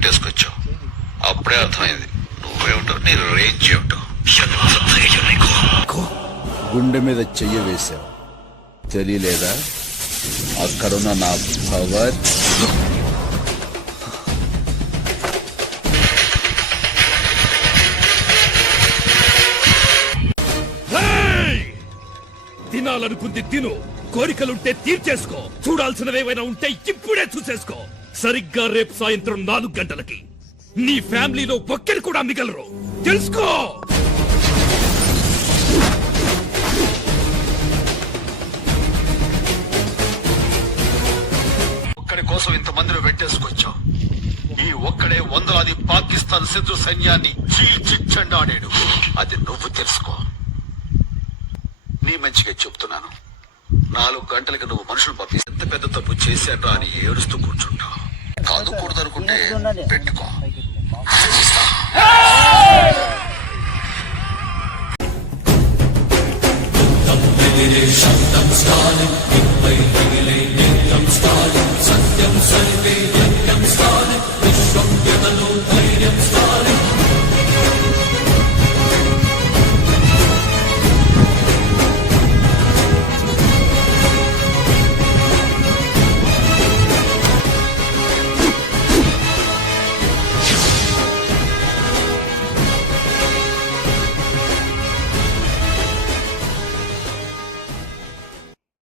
పెట్టేసుకొచ్చావు. అప్పుడే అర్థమైంది నువ్వేమిటో, నీ రేంజ్ ఏమిటో. గుండె మీద చెయ్యి వేశావు, తెలియలేదా? అక్కడున్న నా పవర్. తినాలనుకుంది తిను, కోరికలుంటే తీర్చేసుకో, చూడాల్సినవేమైనా ఉంటే ఇప్పుడే చూసేసుకో. సరిగ్గా రేపు సాయంత్రం 4 గంటలకి నీ ఫ్యామిలీలో ఒక్కరు కూడా మిగలరు, తెలుసుకో. ఒక్కడి కోసం ఇంతమందిని పెట్టేసుకొచ్చావు. ఈ ఒక్కడే వందలాది పాకిస్తాన్ శత్రు సైన్యాన్ని చీల్చి చెండాడాడు. అది నువ్వు తెలుసుకో. నీ మంచిగా చెప్తున్నాను. 4 గంటలకి నువ్వు మనుషులు పంపి ఎంత పెద్ద తప్పు చేశాడ్రా అని ఏడుస్తూ కూర్చుంటావు. కాదుకూడదు అనుకుంటే పెట్టుకో. సత్యం